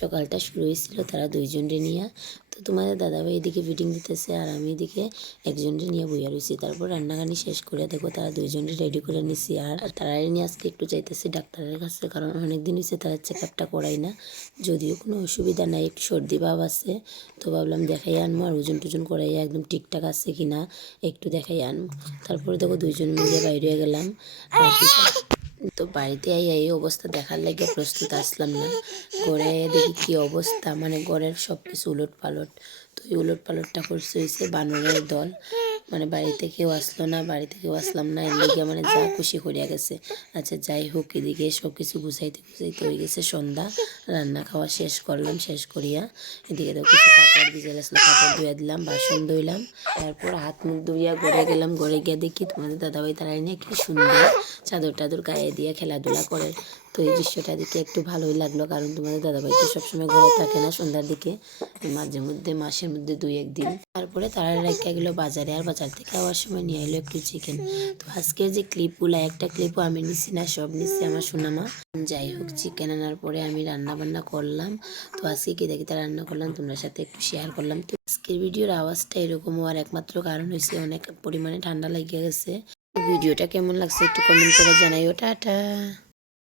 সকালটা শুরু হয়েছিল তারা দুইজনরে নিয়ে। তো তোমাদের দাদাভাই এদিকে ফিটিং দিতেছে আর আমি এদিকে একজনরে নিয়ে বইয়া রয়েছি। তারপর রান্নাঘানি শেষ করে দেখো তারা দুইজনরে রেডি করে নিছি। আর তারাই নিয়ে আজকে একটু চাইতেছি ডাক্তারের কাছে, কারণ অনেকদিন হয়েছে তারা চেক আপটা করাই না। যদিও কোনো অসুবিধা নাই, একটু সর্দি ভাব আছে, তো ভাবলাম দেখাই আনবো আর ওজন টোজন করাই একদম ঠিকঠাক আছে কিনা একটু দেখাই আনবো। তারপরে দেখো দুইজন মিলে বাইরে হয়ে গেলাম। তো বাড়িতে এই অবস্থা দেখার লাগে প্রস্তুত আসলাম না। ঘরে দেখি কি অবস্থা, মানে ঘরের সব কিছু উলট পালট। তো এই উলট পালটটা করছে হয়েছে বানরের দল। মানে বাড়িতে কেউ আসলো না, বাড়িতে কেউ আসলাম না, এর লিগে মানে যা খুশি করিয়া গেছে। আচ্ছা যাই হোক, এদিকে সব কিছু গুছাইতে গুছাইতে হয়ে গেছে সন্ধ্যা। রান্না খাওয়া শেষ করলাম, শেষ করিয়া এদিকে তো কিছু কাপড় ভিজে গেছিলো, কাপড় ধুয়ে দিলাম, বাসন ধুইলাম। তারপর হাত মুখ ধুইয়া ঘরে গেলাম। ঘরে গিয়ে দেখি তোমাদের দাদাভাই তারা নিয়ে কি সুন্দর চাদর টাদর গায়ে দিয়ে খেলাধুলা করে। তো এই দৃশ্যটা দেখে একটু ভালোই লাগলো, কারণ তোমাদের দাদাভাই তো সবসময় ঘরে থাকে না, সন্ধ্যার দিকে মাঝে মধ্যে, মাসের মধ্যে 2-1 দিন। তারপরে তারা রেখে গেলো বাজারে, আর বাজার থেকে আওয়ার সময় নিয়ে এলো একটু চিকেন। তো আজকের যে ক্লিপগুলো, একটা ক্লিপও আমি নিচ্ছি না, সব নিচ্ছি আমার সোনামা। যাই হোক, চিকেন আনার পরে আমি রান্না বান্না করলাম। তো আজকে কি দেখি রান্না করলাম তোমার সাথে একটু শেয়ার করলাম। তো আজকের ভিডিওর আওয়াজটা এরকম হওয়ার একমাত্র কারণ হয়েছে অনেক পরিমাণে ঠান্ডা লেগে গেছে। ভিডিওটা কেমন লাগছে একটু কমেন্ট করে জানাইও। টাটা।